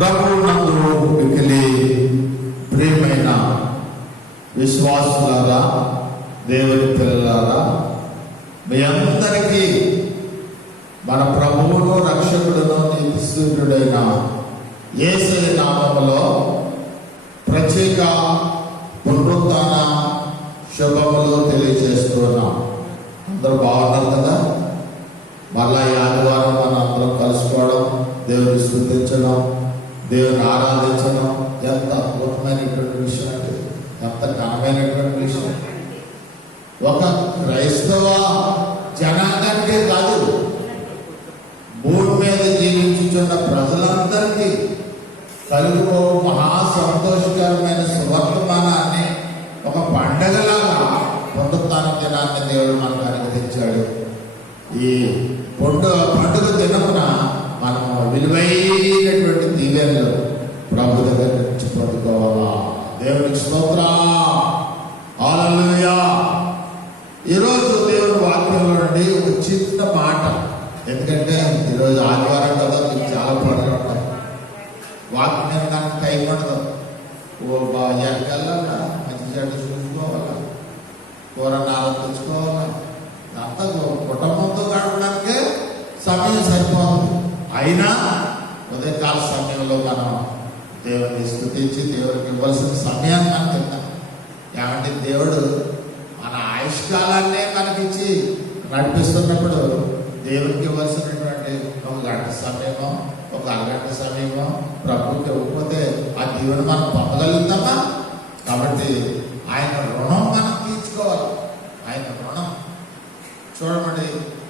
ప్రభువునందు మిక్కిలి ప్రియమైన విశ్వాసులారా, దేవుని పిల్లలారా, మీ అందరికీ మన ప్రభువును రక్షకుడును నీతిస్తుడైన యేసయ్య నామములో ప్రత్యేక పునరుత్థాన శుభములు తెలియజేస్తున్నాం. అందరూ బాగున్నారు కదా? మళ్ళా ఈ ఆదివారం మన అందరం కలుసుకోవడం, దేవుని స్తుతించడం, దేవుని ఆరాధించడం ఎంత అద్భుతమైనటువంటి విషయం అంటే, ఎంత ఘనమైనటువంటి విషయం. ఒక క్రైస్తవ జనాంగానికే కాదు, భూమి మీద జీవించుచున్న ప్రజలందరికీ కలుగు మహా సంతోషకరమైన సువర్తమానాన్ని ఒక పండగలాగా పునరుత్థాన దినాన్ని దేవుడు మనకు అనుగ్రహించాడు. ఈ పండుగ దినమున మనం విలువైనటువంటి దీవెనలు ప్రభు దగ్గర నుంచి పొందుకోవాలా. దేవునికి స్తోత్రం, హల్లెలూయా. ఈరోజు దేవుని వాక్యంలో నుండి ఒక చిన్న మాట, ఎందుకంటే ఈరోజు ఆదివారం కదా, మీకు చాలా పనులు ఉంటాయి. వాక్యం నాకు టైం ఉండదు. ఎక్కడికెళ్ళాలా, మంచి చెడ్డ చూసుకోవాలా, కూర నాలుగు తెచ్చుకోవాలా, అంతా కుటుంబంతో గడపడానికే సమయం సరిపోతుంది. అయినా ఉదయకాల సమయంలో మనం దేవుని స్తుతించి దేవుడికి ఇవ్వాల్సిన సమయాన్ని మనకి ఇద్దాం. ఏమంటే దేవుడు మన ఆయుష్కాలాన్నే మనకిచ్చి నడిపిస్తున్నప్పుడు దేవునికి ఇవ్వాల్సినటువంటి ఒక గంట సమయమో, ఒక అరగంట సమయమో ప్రభుకి ఇవ్వకపోతే ఆ దేవుని మనం పొందగలుగుతామా? కాబట్టి ఆయన రుణం మనం తీర్చుకోవాలి. ఆయన రుణం చూడమండి,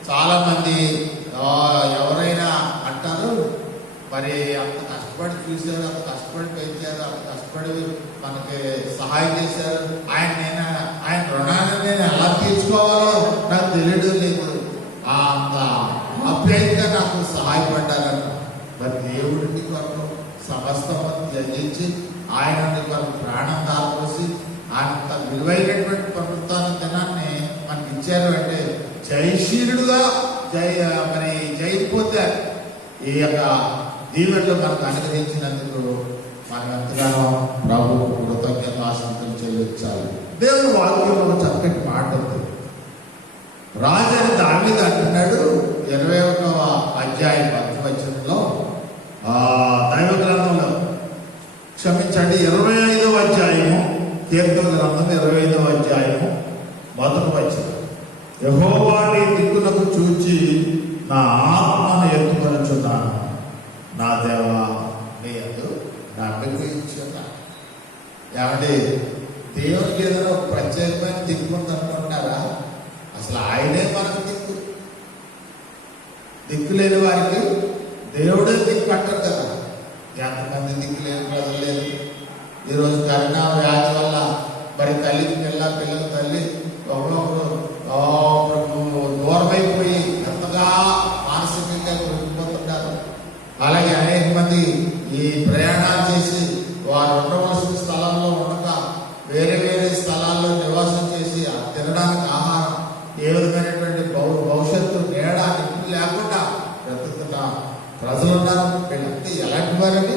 చాలా మంది ఎవరైనా అంటారు, మరి అంత కష్టపడి చూశారు, అంత కష్టపడి పెంచారు, అంత కష్టపడి మనకి సహాయం చేశారు, ఆయన రుణాన్ని నేను ఎలా తీర్చుకోవాలో నాకు తెలియడం లేదు, అంత ఆప్యాయంగా నాకు సహాయపడ్డారన్న. మరి దేవుడికి కొరకు సమస్తం త్యజించి ఆయన కొరకు ప్రాణం దాపోసి అంత విలువైనటువంటి పునరుత్థాన దినాన్ని మనకి ఇచ్చారు అంటే జయశీలుడుగా జైపోతే ఈ యొక్క దీవెనలు మనకు అనుగ్రహించినందుకు మనం ఎంతగానో ప్రభువు కృతజ్ఞతాస్తుతులు చెల్లించాలి. దేవుని వాక్యంలో చక్కటి మాట ఉంది. రాజని దావీదు అంటున్నాడు, 21వ అధ్యాయం 10వ వచనంలో, దైవ గ్రంథంలో క్షమించండి 25వ అధ్యాయము, కీర్తన గ్రంథం 25వ అధ్యాయము 1వ వచనం, యెహోవా నీ దిక్కులకు చూచి నా ఆత్మను ఎత్తుకొనుచున్నాను, నా దేవా నీ యందు నమ్మిక ఉంచున్నాను. ఏమంటే దేవునికి ఏదైనా ఒక ప్రత్యేకమైన దిక్కు ఉందనుకుంటున్నారా? అసలు ఆయనే మనకు దిక్కు లేని వారికి దేవుడే దిక్కు పట్టరు కదా. ఎంతమంది దిక్కు లేని ప్రజలు లేదు. ఈరోజు కరోనా వ్యాధి వల్ల మరి తల్లికి పిల్లల తల్లి ఒకరొకరు దూరమైపోయి ఎంతగా మానసికంగా కృంగిపోతుంటారు. అలాగే అనేక మంది ఈ ప్రయాణాలు చేసి వారు ఉండవలసిన స్థలంలో ఉండక వేరే వేరే స్థలాల్లో నివాసం చేసి తినడానికి ఆహారం, ఏ విధమైనటువంటి భవిష్యత్తు నీడ నిప్పు లేకుండా బ్రతుకుతున్న ప్రజలు ఉన్నారు. వీళ్ళంటే ఎలాంటి వారని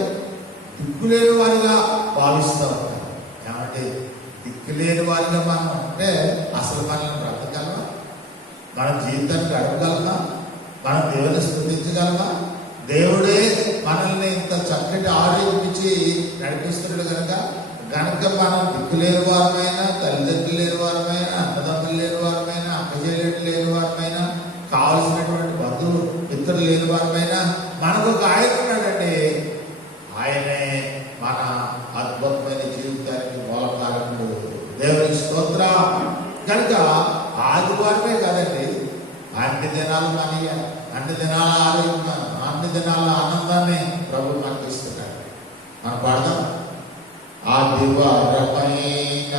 దిక్కులేని వారిగా భావిస్తూ ఉంటారు. కాబట్టి దిక్కులేని వారిగా మనం అంటే అసలు మనల్ని బ్రతకగలమా? మన జీవితాన్ని గడపగలమా? మనం దేవుని స్తుతించగలమా? దేవుడే మనల్ని ఇంత చక్కటి ఆరోగ్యం ఇచ్చి నడిపిస్తున్నాడు కనుక మనం దిక్కులేని వారమైనా, తల్లిదండ్రులు లేని వారమైనా, అన్నదమ్ములు లేని వారమైనా, అక్కచెల్లెళ్ళు లేని వారమైనా, కావలసినటువంటి బంధువులు మిత్రులు లేని వారమైనా మనకు ఒక ఆయన ఉన్నాడండి. ఆయనే మన అద్భుతమైన జీవితానికి మూలకారకుడు. దేవుని స్తోత్రం. కనుక ఆదివారమే కాదండి, అన్ని దినాలు మనయ్య, అన్ని దినాల ఆరోగ్యం, అన్ని దినాల ఆనందాన్ని ప్రభు మనకి ఇస్తున్నాడు. మనం పాడదాం. ఆదివారమైన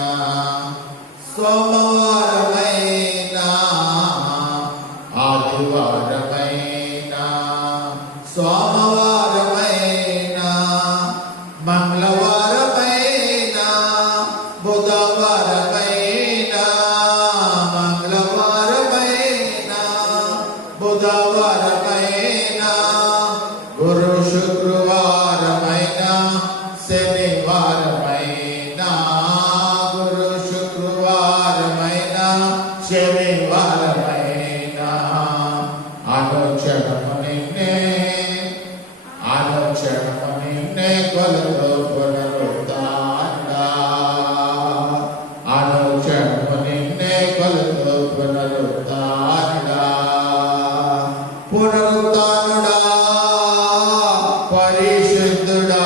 సోమవారమైన, ఆదివారమైన సోమవారమైన, మంగళవారమైన బుధవారమైన, మంగళవారమైన బుధవారమైన, గురు శుక్రవారమైన అనుక్షణము నిన్నే కొలుతూ పునరుత్థానుడా, అనుక్షణము నిన్నే కొలుతూ పునరుత్థానుడా, పునరుత్థానుడా పరిశుద్ధుడా,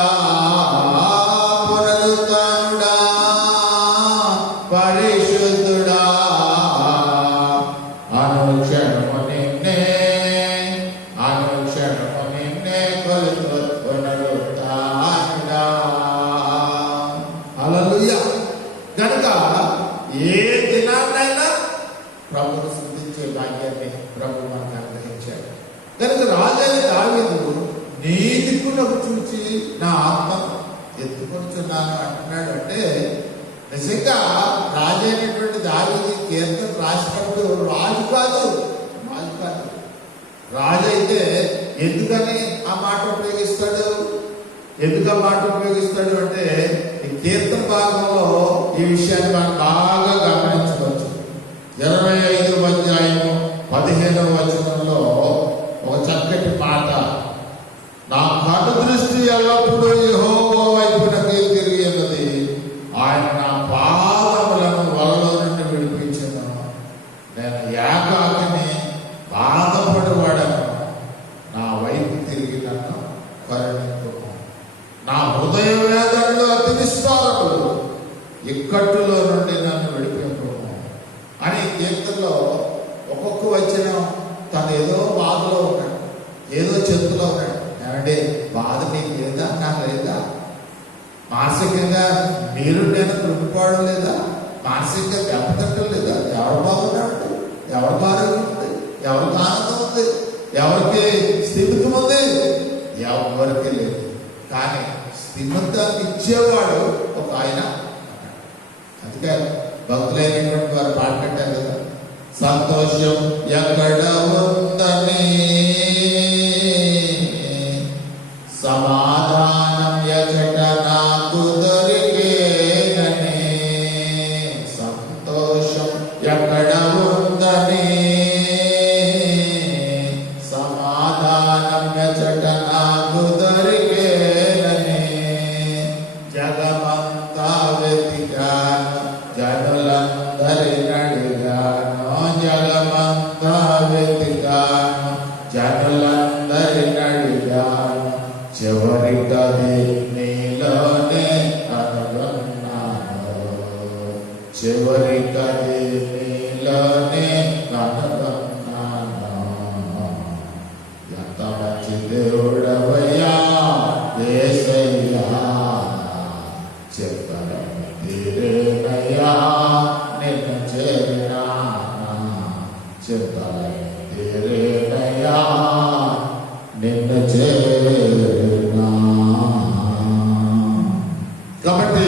పునరుత్థానుడా పరిశుద్ధుడా, అనుక్షణము నిన్నే కొలుతూ పునరుత్థానుడా. హల్లెలూయా. కనుక ఏ దినాన్నైనా ప్రభువును స్తుతించే భాగ్యాన్ని ప్రభు మనకు అనుగ్రహించాడు. కనుక రాజైన దావీదు నీ దిక్కులకు చూచి నా ఆత్మను ఎత్తుకొచ్చున్నాను అంటున్నాడు. అంటే నిజంగా రాజైనటువంటి దావీదు కీర్తన రాసినప్పుడు రాజు కాదు, రాజు అయితే ఎందుకని ఆ మాట ఉపయోగిస్తాడు? ఎందుకు ఆ మాట ఉపయోగిస్తాడు అంటే ఈ కీర్తన భాగంలో ఈ విషయాన్ని మనం బాగా గమనించవచ్చు. 25వ అధ్యాయము 15వ వచనంలో ఒక చక్కటి మాట, నా కను దృష్టి ఎల్లప్పుడూ యెహోవా వైపునకే తిరిగి ఉన్నది, ఆయన నా పాదములను వలలో నుండి విడిపించెను, నేను ఏకాకిని బాధపడివాడను, నా వైపు తిరిగి నన్ను కరుణింపుము, నా హృదయ వేదనలు అతి నిష్ఠారములు, ఇక్కట్టులో నుండి నన్ను విడిపింపుము అని కీర్తనలో ఒక్కొక్క వచనం తను ఏదో బాధలో ఉన్నాడు, ఏదో చెందులో ఉన్నాడు. ఏమంటే బాధ నీకు లేదా, నాకు లేదా? మానసికంగా మీరు నేను కృంగిపోవడం లేదా? మానసికంగా దెబ్బతింటం లేదా? ఎవరు బాగున్నాడు? ఎవరు ఆరోగ్యం ఉంది? ఎవరికి ఆనందం ఉంది? ఎవరికి స్థిమితం ఉంది? ఎవరికి లేదు. కానీ స్థిమితాన్ని ఇచ్చేవాడు ఒక ఆయన. అందుకే భక్తులైనటువంటి వారు పాట పెట్టారు కదా, సంతోషం ఎక్కడ ఉందని, సమాధానం ఎచట నాకు దొరికేనని, సంతోషం ఎక్కడ ఉందని, సమాధానం ఎచట నాకు దొరికేనని, జగమంతా వెతికాను జనులందరిని అడిగాను, జగమంతా వెతికాను జనులందరిని అడిగాను, చివరికది నీలోనే కనుగొన్నాను, చివరికది నీలోనే కనుగొన్నాను. ఎంత మంచి దేవుడవయ్యా యేసయ్యా, చెప్పడం తీరేనయ్యా నిన్ను చేరినా, చెప్పడం తీరేనయ్యా నిన్ను చేరినా. కాబట్టి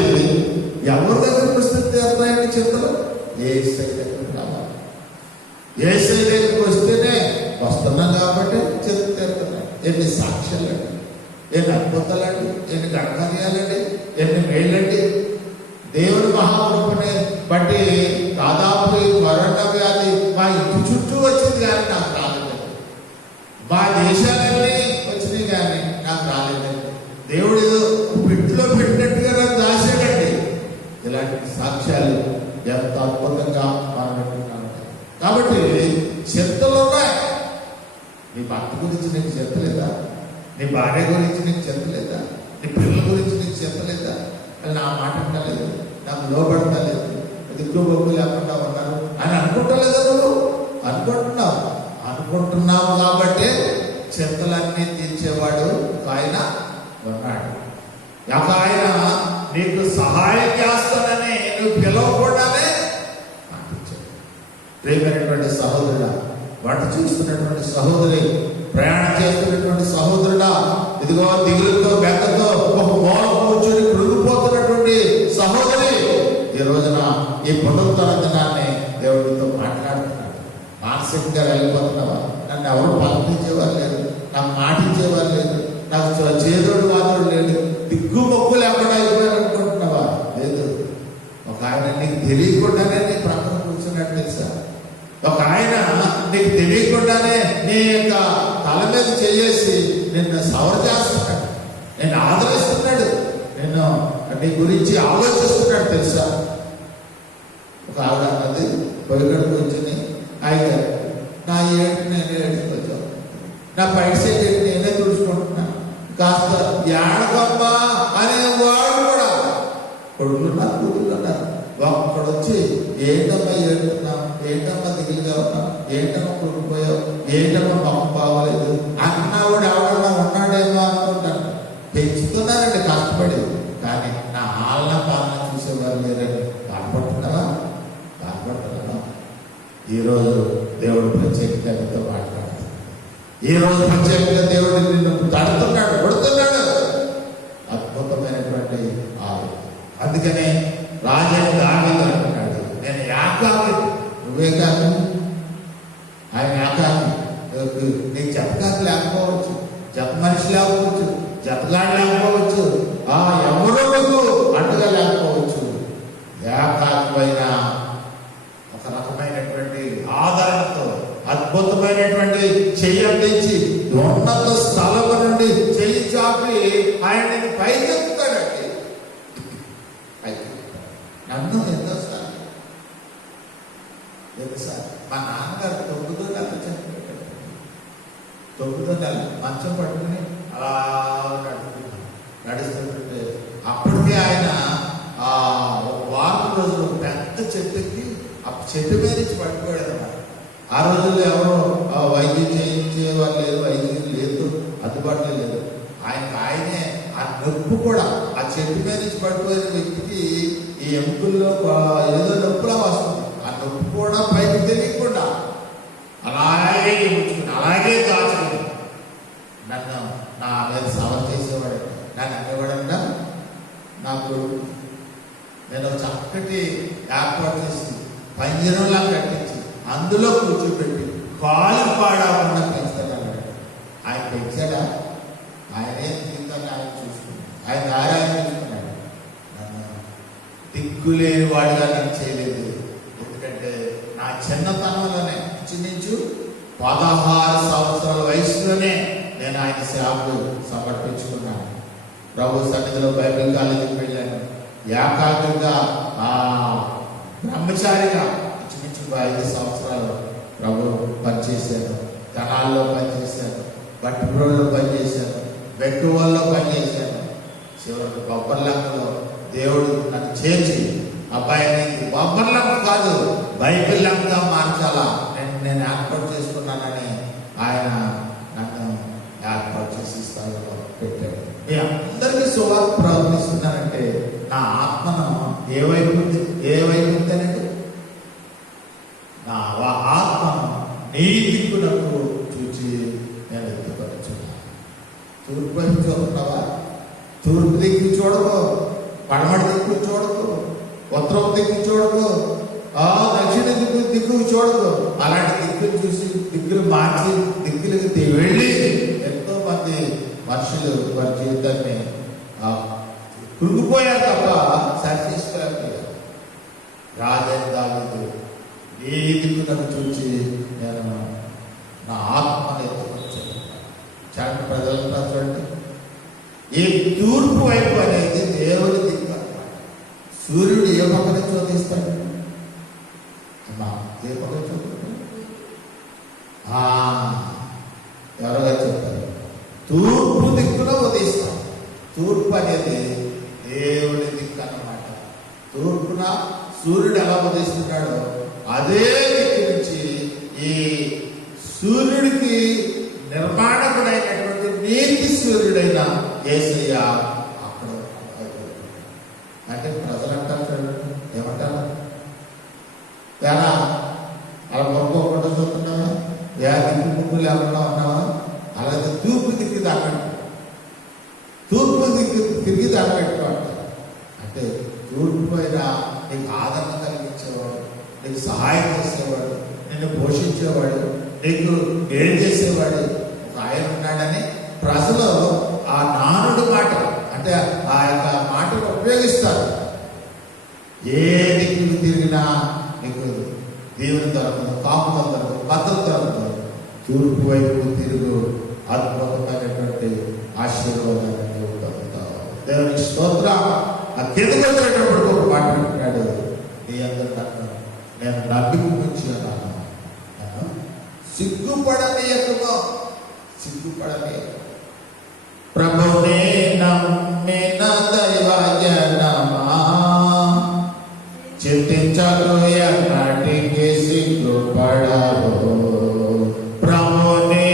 ఎవరి దగ్గరికి వస్తే తీరుతాయని చెప్తారు? ఏసై దగ్గరికి రావాలి. ఏసై దగ్గరికి వస్తేనే వస్తున్నాం కాబట్టి చెప్తూ తీరుతున్నాయి. ఎన్ని సాక్ష్యాలండి, ఎన్ని అద్భుతాలండి, ఎన్ని ఘనకార్యాలండి, ఎన్ని మేళ్ళండి. దేవుని మహాకృపని బట్టి దాదాపు ఈ కరోనా వ్యాధి మా ఇంటి చుట్టూ వచ్చింది కానీ నాకు రాలేదు. మా దేశాలన్నీ వచ్చినాయి కానీ నాకు రాలేదు. దేవుడు ఏదో పిట్లో పెట్టినట్టుగా నాకు దాచాడండి. ఇలాంటి సాక్ష్యాలు ఎంత అద్భుతంగా మనం వింటున్నాం. కాబట్టి చింతలు ఉన్నాయి. నీ భర్త గురించి నీకు చింత లేదా? నీ భార్య గురించి నీకు చింత లేదా? నీ పిల్లల గురించి నీకు చింత లేదా? నా మాట అంటలేదు, నాకు లోపడతలేదు, దిక్కు బొగ్గు లేకుండా ఉన్నారు అని అనుకుంటలేదా? నువ్వు అనుకుంటున్నావు కాబట్టి చింతలన్నీ తీర్చేవాడు ఒక ఆయన ఉన్నాడు. ఒక ఆయన నీకు సహాయం చేస్తానని నువ్వు పిలవకుండానే పంపించాడు. ప్రియమైనటువంటి సహోదరుడా, వంట చూస్తున్నటువంటి సహోదరి, ప్రయాణం చేస్తున్నటువంటి సహోదరుడా, ఇదిగో దిగులతో బెక్కతో ఒక మూల కూర్చొని కృంగిపోతున్నటువంటి సహోదరి, ఈ రోజున ఈ పునరుద్ధరణ దినాన్ని దేవుడితో మాట్లాడుతున్నాడు. మానసికంగా వెళ్ళిపోతున్నావా? నన్ను ఎవరు పలకించేవారు లేదు, నాకు మాటించేవారు లేదు, నాకు చేదోడు మాత్రం లేదు, దిగ్గు మొక్కు లేకుండా అయిపోయాను అనుకుంటున్నావా? లేదు. ఒక ఆయన నీకు తెలియకుండానే నీ ప్రక్కన కూర్చున్నాడు తెలుసా? ఒక ఆయన నీకు తెలియకుండానే నీ యొక్క తల మీద చేసి నిన్ను సవర చేస్తున్నాడు. నేను ఆదరిస్తున్నాడు, నేను నీ గురించి ఆలోచిస్తున్నాడు తెలుసా. ఒక ఆవిడ అన్నది పొయ్యిగడుకు వచ్చింది, అయితే నా ఏడు నేనే ఏడుకొచ్చాను, నా పైట సైడ్ నేనే తుడుచుకుంటున్నాను, కాస్త ఏడకమ్మా అనేవాడు కూడా కొడుకున్నారు కూతురున్నారు. ఒక్కడు వచ్చి ఏంటమ్మా ఏడుతున్నావు, ఏంటమ్మా దిగులుగా ఉన్నావు, ఏంటమ్మా కొడుకుపోయావు, ఏంటమ్మా మొక్క బాగోలేదు అన్నవాడు ఎవడన్నా ఉన్నాడేమో అనుకుంటాను. పెంచుతున్నారండి కష్టపడి, కానీ నా ఆలన పాలన చూసేవారు లేరండి. బాధపడుతున్నావా? బాధపడుతున్నావా? ఈరోజు దేవుడు ప్రత్యేకంగా నీతో మాట్లాడుతున్నాడు. ఈరోజు ప్రత్యేకంగా దేవుడు నిన్ను తడుతున్నాడు, కొడుతున్నాడు. అద్భుతమైనటువంటి ఆలోచన. అందుకనే రాజైన దావీదు అంటున్నాడు, నేను యాకాకి, నువ్వే కాదు, ఆయన యాకాకి. నీకు జతకాకి లేకపోవచ్చు, జత మనిషి లేకపోవచ్చు, జతగాడు లేకపోవచ్చు, ఎవరో నువ్వు అంటుగా లేకపోవచ్చు. ఏకాకమైన ఒక రకమైనటువంటి ఆదరణతో అద్భుతమైనటువంటి చెయ్యి అందించి ఉన్నత స్థలం నుండి చెయ్యి చాపి ఆయన పైకెత్తాడండి. నన్ను ఎన్నోసార్లు మా నాన్నగారు 9వ నెల చనిపోయాడు. 9వ నెల మంచం పట్టుకుని అలా నడుస్తుంటే అప్పటికే ఆయన ఒక వారం రోజులు పెద్ద చెట్టుకి ఆ చెట్టు మీద నుంచి పడిపోయాడు అన్నమాట. ఆ రోజుల్లో ఎవరో వైద్యం చేయించే వాళ్ళు లేదు, వైద్యం లేదు, అందుబాటులో లేదు. ఆయనే ఆ నొప్పి కూడా ఆ చెట్టు మీద నుంచి పడిపోయిన వ్యక్తికి ఈ ఎముకల్లో ఏదో నొప్పులా వస్తుంది. ఆ నొప్పి కూడా పైకి తెలియకుండా అలాగే ఎముచుకుని అలాగే దాచుకుని నన్ను నా మీద సవా చేసేవాడు. నన్ను అనేవాడంట, నాకు నేను చక్కటి ఏర్పాటు చేసి పంజరంలా కట్టించి అందులో కూర్చోబెట్టి కాలు పాడకుండా పెంచుతాడు. ఆయన పెంచాడా? ఆయనే జీవితాన్ని ఆయన చూసుకున్నాడు, ఆయన దారి ఆయన చూసుకున్నాడు. నన్ను దిక్కులేని వాడిగా నన్ను చేయలేదు. ఎందుకంటే నా చిన్నతనంలోనే ఇంచుమించు 16 సంవత్సరాల వయసులోనే నేను ఆయన సేవకు సమర్పించుకున్నాను. ప్రభు సన్నిధిలో బైబిల్ కాలేజీకి వెళ్ళాను. ఏకాగ్రంగా బ్రహ్మచారిగా ఇంచుమించు 5 సంవత్సరాలు ప్రభు పనిచేశాను. ధనాల్లో పనిచేశాను, బట్టిప్రోల్లో పనిచేశాను, బెట్టువల్లో పనిచేశాను. చివరికి బొబ్బర్లంకలో దేవుడు నన్ను చేర్చి అబ్బాయిని బొబ్బర్లంక కాదు బైబిల్ లంకగా మార్చాలా నేను ఏర్పాటు చేసుకున్నానని ఆయన నన్ను ఏర్పాటు చేసి స్థాయిలో పెట్టాడు. మీ అందరికీ సువార్త ప్రవర్తిస్తున్నానంటే నా ఆత్మను ఏ వైపు ఉందనండి? నా ఆత్మను నీ దిక్కులకు చూచి నేను ఎత్తుకొచ్చున్నాను. తూర్పు వైపు చూస్తున్నావా? తూర్పు దిక్కు చూడకు, పడమటి దిక్కు చూడకు, ఉత్తరం దిక్కు చూడకు, దక్షిణ దిక్కు చూడకు. అలాంటి దిక్కులు చూసి దిక్కులు మార్చి దిక్కులకి వెళ్ళి ఎంతో మంది మనుషులు వారి జీవితాన్ని కృంగిపోయారు తప్ప సరి చేసుకోలేకపోయారు. రాజైన దావీదు నీ దిక్కులను చూచి నేను నా ఆత్మను ఎత్తుకొచ్చాను. చాటి ప్రజలంతా చూడండి, ఈ తూర్పు వైపు అనేది దేవుడి దిక్కు అన్నమాట. సూర్యుడు ఏ పక్కన చోదిస్తాడు అమ్మా? ఏ పక్కన చోదిస్తాడు? ఎవరుగా చెప్పారు? తూర్పు దిక్కులో ఉదయిస్తాం. తూర్పు అనేది దేవుడి దిక్కు అన్నమాట. తూర్పున సూర్యుడు ఎలా ఉదయిస్తున్నాడో అదే దిక్కు నుంచి ఈ సూర్యుడికి నిర్మాణకుడైనటువంటి నీతి సూర్యుడైన యేసయ్య అక్కడ అంటే ప్రజలు అంటారు చూడండి, ఏమంటారు? ఎలా అలా మొక్కకుండా చూస్తున్నావా? దిక్కు ముగ్గు లేకుండా ఉన్నావా? అలాగే తూర్పు దిక్కు దాపెట్టు, తూర్పు దిక్కు తిరిగి దాపెట్టుకోండి. అంటే తూర్పు పైన నీకు ఆదరణ కలిగించేవాడు, నీకు సహాయం చేసేవాడు, నిన్ను పోషించేవాడు, నీకు ఏం చేసేవాడు ఒక ఆయన ఉన్నాడని ప్రజలు ఆ నానుడు మాట అంటే ఆ యొక్క మాటను ఉపయోగిస్తారు. ఏ దిక్కులు తిరిగినా నీకు దేవుని దొరకదు, కాపుదల దొరకదు, భద్రత దొరకదు. తూర్పు వైపు తిరుగు, అద్భుతమైనటువంటి ఆశీర్వాదాన్ని దేవునికి స్తోత్రం. ఆ కిందకు వచ్చేటప్పుడు ఒక మాట అంటున్నాడు, నీ అందరు నేను నమ్మిక ఉంచి అన్నాను, నేను సిగ్గుపడనీయకుమో, సిగ్గుపడనీయకు. ప్రభునే నమ్మిన దైవజనమా, చింతించకు ఎన్నటికి సిగ్గుపడరు. ప్రభునే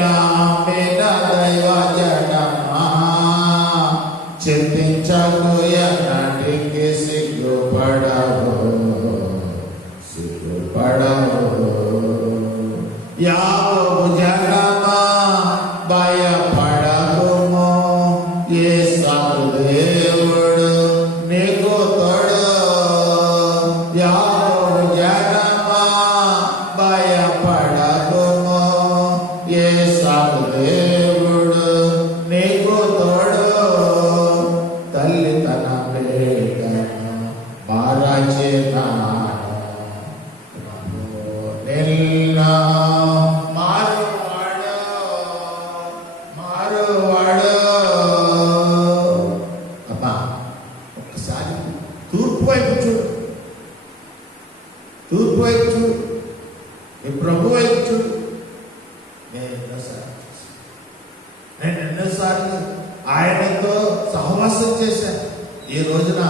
నమ్మిన దైవజనమా, చింతించకు ఎన్నటికి సిగ్గుపడరు, సిగ్గుపడరు. యాకోబు జనమా భయపడకుము, యేసు దేవుడు నీకు తోడు. యాకోబు జనమా భయపడకుము, యేసు దేవుడు నీకు తోడు. తల్లి తన బిడ్డను మరచినాను, నిన్న మారువాడు, మారువాడు. అమ్మా ఒక్కసారి తూర్పు వైపు చూడు, తూర్పు వైపు చూడు, నీ ప్రభు వైపు చూడు. నేను ఎన్నోసార్లు ఆయనతో సహవాసం చేశాను. ఈ రోజున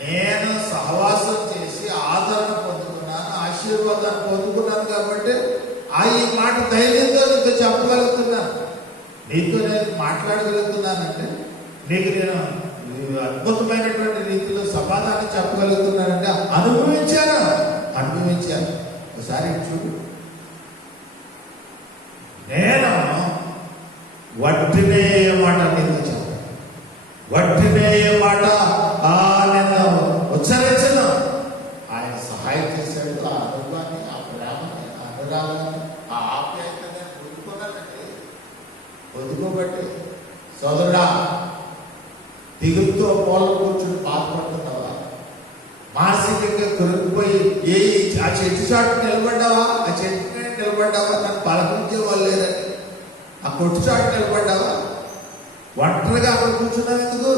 నేను సహవాసం చేసి ఆదరణ పొందుకున్నాను, ఆశీర్వాదాన్ని పొందుకున్నాను. కాబట్టి ఈ మాట ధైర్యంతో నీతో చెప్పగలుగుతున్నాను, నీతో నేను మాట్లాడగలుగుతున్నానంటే, నీకు నేను అద్భుతమైనటువంటి రీతిలో సమాధానం చెప్పగలుగుతున్నానంటే అనుభవించాను. ఒకసారి చూడు, నేను వట్టినే మాట నీతో చెప్పాను, వట్టినే మాట నేను ఉచ్చరించను. ఆయన సహాయం చేశాడు. ఆ అనుభవాన్ని, ఆ ప్రేమని, ఆ అనురాగాన్ని, ఆ ఆప్యాయతని పొందుకున్నానండి. పొందుకోబట్టి సోదరుడా, దిగుతో పోల కూర్చుని బాధపడుతున్నావా? మానసికంగా కొనుక్కుపోయి ఆ చెట్టు చాటు నిలబడ్డావా? ఆ చెట్టు మీద నిలబడ్డావా? నన్ను పలకరించే వాళ్ళు లేదండి. ఆ కొట్టు చాటు నిలబడ్డావా? ఒంటరిగా అక్కడ కూర్చున్నావు ఎందుకు?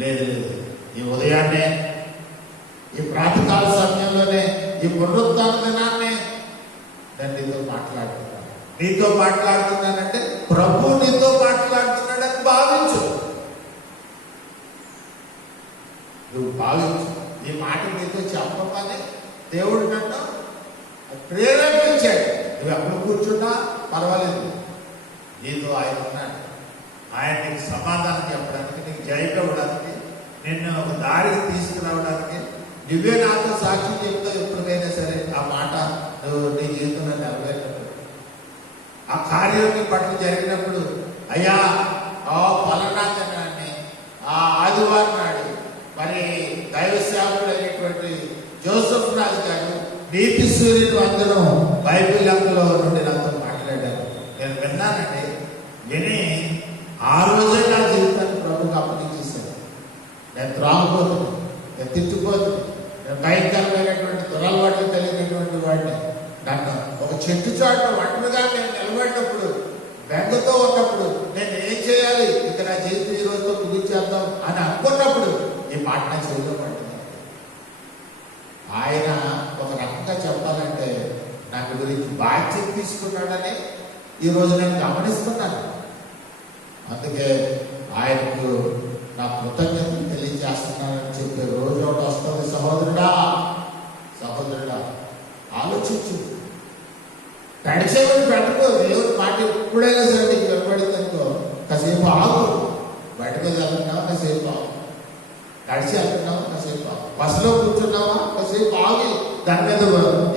లేదు, ఈ ఉదయాన్నే, ఈ ప్రాతకాల సమయంలోనే, ఈ పునరుత్థాన దినాన్నే నేను నీతో మాట్లాడుతున్నానంటే ప్రభు నీతో మాట్లాడుతున్నాడని భావించు. నువ్వు భావించు. ఈ మాట నీతో చెప్పమని దేవుడు నన్ను ప్రేరేపించాడు. నువ్వు ఎక్కడ కూర్చున్నా పర్వాలేదు, నీతో ఆయన ఉన్నాడు. ఆయన నీకు సమాధానం చెప్పడానికి, నీకు జయం ఇవ్వడానికి, నిన్ను ఒక దారికి తీసుకురావడానికి, నువ్వే నాతో సాక్షి చెప్తావు. ఎప్పటికైనా సరే ఆ మాట నువ్వు నీ జీవితంలో నెరవేరినప్పుడు, ఆ కార్యం నీ పట్ల జరిగినప్పుడు, అయ్యా పలానా దినాన్ని ఆ ఆదివారం నాడు మరి దైవ సేవకుడు అయినటువంటి జోసెఫ్ రాజు గారు నీతి సూర్యుడు అందరూ బైబిల్ అంగలో నుండి నాతో మాట్లాడారు. నేను విన్నానండి. విని ఆ రోజే నా జీవితాన్ని ప్రభుకి అప్పగించేశాను. నేను త్రాగుపోతున్నాను, నేను తిట్టుపోతున్నాను, నేను భయంకరమైనటువంటి దురలవాట్లు కలిగినటువంటి వాడిని. నన్ను ఒక చెట్టు చాటున ఒంటరిగా నేను నిలబడినప్పుడు, బెంగతో ఉన్నప్పుడు, నేను ఏం చేయాలి, ఇక నా జీవితం ఈ రోజుతో ముగించేద్దాం అని అనుకున్నప్పుడు ఈ మాట నా చెవిలో పడుతుంది. ఆయన ఒక రకంగా చెప్పాలంటే నాకు గురించి బాధ్యత తీసుకున్నాడని ఈరోజు నేను గమనిస్తున్నాను. అందుకే ఆయనకు నా కృతజ్ఞతలు తెలియజేస్తున్నానని చెప్పే రోజు ఒకటి వస్తుంది. సహోదరుడా, ఆలోచించు. తడిసేవని పెట్టుకో. దేవుడి మాట ఎప్పుడైనా సరే నీకు వినపడింది అనుకో, కాసేపు ఆగు. బయట మీద వెళ్తున్నావా, కాసేపు ఆగు. తడిసి వెళ్తున్నావా, కాసేపు ఆగు. బస్సులో కూర్చున్నావా, కాసేపు ఆగి దాని మీద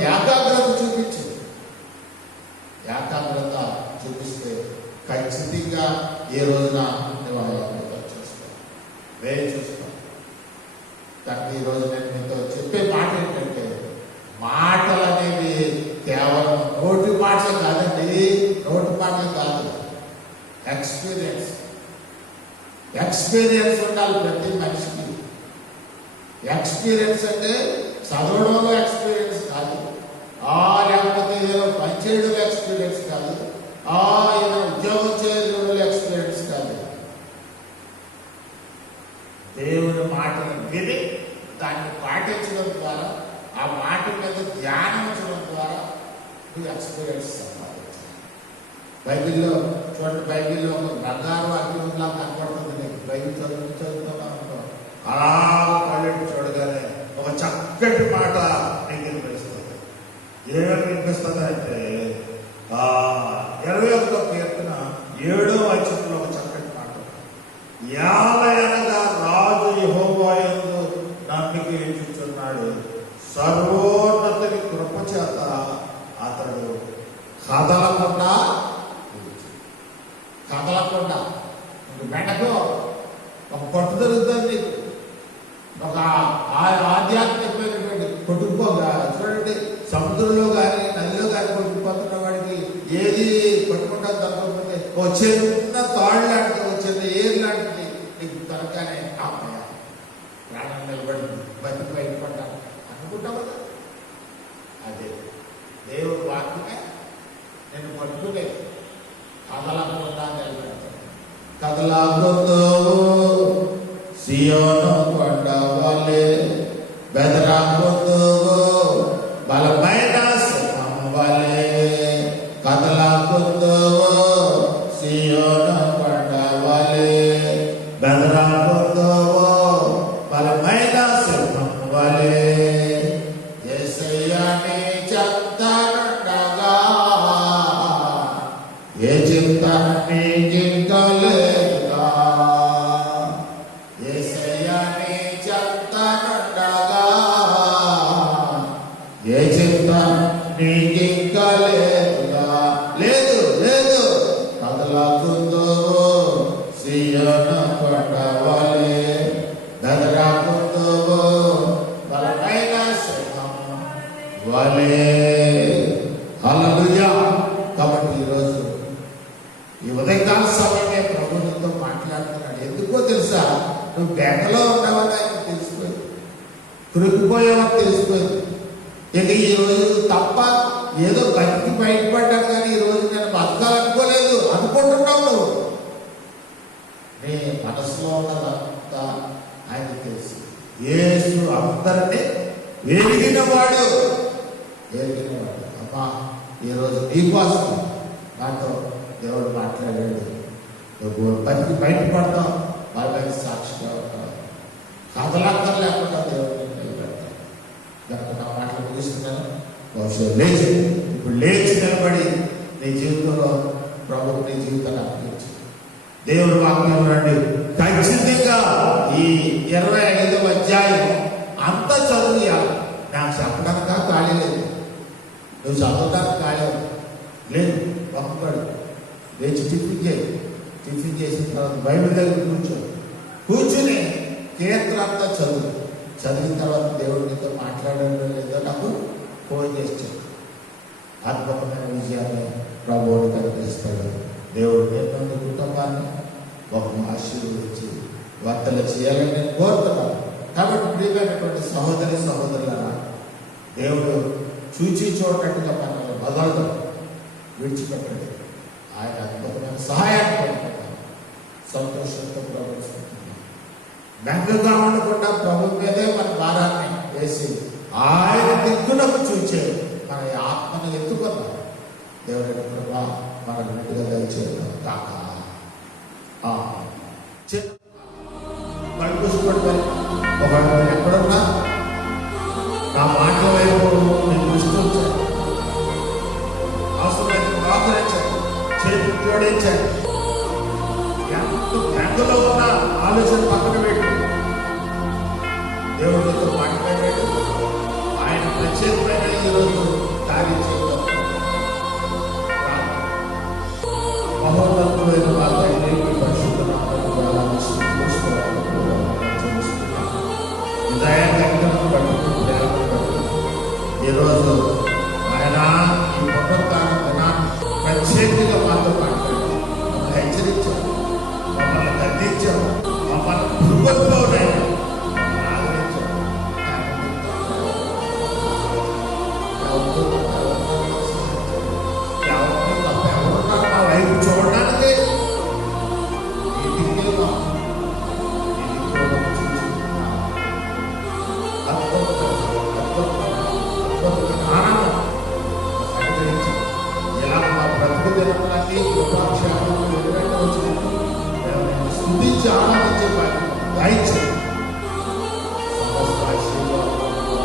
ఏకాగ్రత చూపించు. ఏకాగ్రత చూపిస్తే ఖచ్చితంగా ఏ రోజున నువ్వు అలా చూస్తావు, వేరే చూస్తావు. కానీ ఈరోజు నేను మీతో చెప్పే మాట ఏంటంటే, మాటలు అనేవి కేవలం నోటి మాటలు కాదండి, నోటి మాటలు కాదు, ఎక్స్పీరియన్స్ ఉండాలి ప్రతి మనిషికి. ఎక్స్పీరియన్స్ అంటే చదవడంలో ఎక్స్పీరియన్స్ కాదు, లేకపోతే ఏదో పనిచేయడంలో ఎక్స్పీరియన్స్ కాదు, ఏదైనా ఉద్యోగం చేయడంలో ఎక్స్పీరియన్స్ కాదు. దేవుని మాటను విని దాన్ని పాటించడం ద్వారా, ఆ మాట మీద ధ్యానించడం ద్వారా నువ్వు ఎక్స్పీరియన్స్ సంపాదించాలి. బైబిల్లో చూడండి, బైబిల్లో ఒక బంగారు వాక్యంలా కనపడుతుంది నీకు. బైబిల్ చదువుతున్నా అనుకో, అలా పల్లెట్టు చూడగానే ఒక చక్కటి మాట నీకు వినిపిస్తుంది. ఏమేమి వినిపిస్తుంది అంటే 21వ కీర్తన 7వ వచనంలో ఒక చక్కటి మాట, యాలయనగా రాజు యెహోవా యందు నమ్మిక ఉంచుచున్నాడు, సర్వోన్నతుని కృప చేత అతడు కదలకుండా వెనక ఒక పట్టు దొరుకుతుంది, ఒక ఆధ్యాత్మికమైనటువంటి కొట్టుకుపోగా. చూడండి, సముద్రంలో కానీ నదిలో కానీ కొట్టుకుపోతున్న వాడికి ఏది కొట్టుకుంటా తప్పకపోతే ఒక చిన్న తాడు లాంటిది, ఒక చిన్న ఏరు లాంటిది నీకు తనగానే ప్రాణం నిలబడి బతికి బయటపడ్డాను అనుకుంటావు కదా. అదే దేవుడు వాక్యమే నేను పట్టుకునే కదలకుండా నిలబెడతాను. కదలకుందో సియోను కొండ వలె, బెదరకుందో బలమైన సింహం వలె, కదలకుందో సియోను కొండ వలె, బెదరకుందో బలమైన సింహం వలె. యేసయ్య నీ చెంతనుండగా ఏ చింత నీకింకలేదుగా, యేసయ్య నీ చెంతనుండగా ఏ చింత నీకింకలేదుగా. లేదు లేదు, కదలకుందో సియోను కొండ వలె, బెదరకుందో బలమైన సింహం వలె. హల్లెలూయా. కాబట్టి ఈరోజు ఈ ఉదయకాల సమయమే ప్రభుత్వంతో మాట్లాడుతున్నాడు. ఎందుకో తెలుసా? నువ్వు బెంగలో ఉన్నావని ఆయనకు తెలిసిపోయింది, కురికిపోయావని తెలిసిపోయింది. ఇక ఈ రోజు తప్ప ఏదో బతికి బయటపడ్డాను కానీ ఈ రోజు నేను బతకాలనుకోలేదు అనుకుంటున్నావు నువ్వు. నీ మనసులో ఉన్నదంతా ఆయన తెలుసు. యేసు అందరినీ ఎరిగినవాడు. అమ్మా, ఈరోజు నీకోసం నాతో దేవుడు మాట్లాడాడు. నువ్వు బతికి బయటపడతావు, వాళ్ళకి సాక్షిగా ఉంటావు, కదలక్కర్ లేకుండా దేవుడిని నిలబెడతావు. కనుక నా మాటలు ముగిస్తున్నాను. బహుశా లేచి ఇప్పుడు లేచి నిలబడి నీ జీవితంలో ప్రభు నీ జీవితాన్ని అర్పించు. దేవుడు వాక్యం రండి. ఖచ్చితంగా ఈ 25వ అధ్యాయం అంత చదువుయాలి. నాకు చెప్పడానికి ఖాళీ లేదు, నువ్వు చదవడానికి ఖాళీ లేదు. ఒక్కడు లేచి టిఫిన్ చేయి. టిఫిన్ చేసిన తర్వాత బైబిల్ దగ్గర కూర్చుని కీర్తనంతా చదువు. చదివిన తర్వాత దేవుడి నీతో మాట్లాడడం లేదో నాకు ఫోన్ చేసి చెప్పు. అద్భుతమైన విజయాన్ని ప్రభువుని కనిపిస్తాడు. దేవుడు నేను కుటుంబాన్ని ఒక ఆశీర్వదించి వర్తలు చేయాలని నేను కోరుతున్నాను. కాబట్టి ప్రియమైనటువంటి సహోదరి సహోదరులారా, దేవుడు చూచి చూడటట్టుగా మనల్ని వదలడం విడిచిపెట్టండి. ఆయన అద్భుతమైన సహాయాన్ని పొందుకుంటాను. సంతోషంతో ప్రవర్తిస్తున్నాను. బెంగగా ఉండకుండా ప్రభు మీదే మన భారాన్ని వేసి ఆయన దిక్కులకు చూచే మన ఆత్మను ఎత్తుకున్నాం. దేవుడి కృప మనకు నిండుగా దయచేద్దాం కాక. ఒక ఎక్కడున్నా నా మాటల వైపు నేను దృష్టి ఉంచాను. అవసరమైన ప్రార్థనించాను, చేతి జోడించాను. ఎంత బెంగలో ఉన్న ఆలోచన పక్కన పెట్టి దేవుడితో మాట్లాడాడు. ఆయన ప్రత్యేకమైన ఈరోజు కార్యం చేయడం మహోన్నతమైన వార్తని పరిశుద్ధ ఈరోజు ఆయన ఈ పునరుద్ధాన దినాన్ని ప్రత్యేకంగా మాతో మాట్లాడారు. మమ్మల్ని హెచ్చరించారు, మమ్మల్ని గద్దించారు, మమ్మల్ని పురుగొల్పోనే ఆదరించారు. ఎవరున్నారు మా వైపు చూడడానికి? స్తుతించి ఆనందించే భాగ్యం దయచేయండి. సమస్త ఆశీర్వాదాలు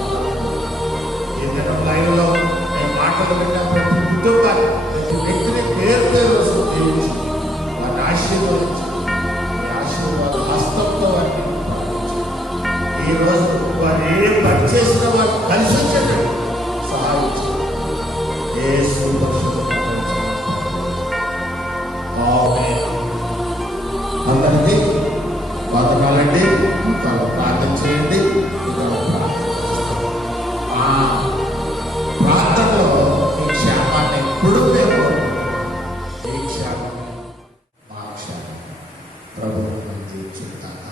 ఈ దినం లైవ్లో నేను మాటలు విన్న ప్రతి కుటుంబాన్ని ప్రతి వ్యక్తిని పేరు పేరు వస్తూ దీవించి వారిని ఆశీర్వదించి ఈ ఆశీర్వాద హస్తంతో వారిని ఈ రోజు వారు ఏ పని చేసిన వారు కలిసి వచ్చేటట్టు సహాయం చేయండి. యేసు పరిశుద్ధ ఆమేన్. అందరికీ వందనాలండి. ఇంకా ప్రార్థన చేయండి. ఆ ప్రార్థనలో ఈ క్షేమాన్ని ఎప్పుడు మేము ఈ క్షేమం మా క్షేమం ప్రభుత్వం తీర్చుతాక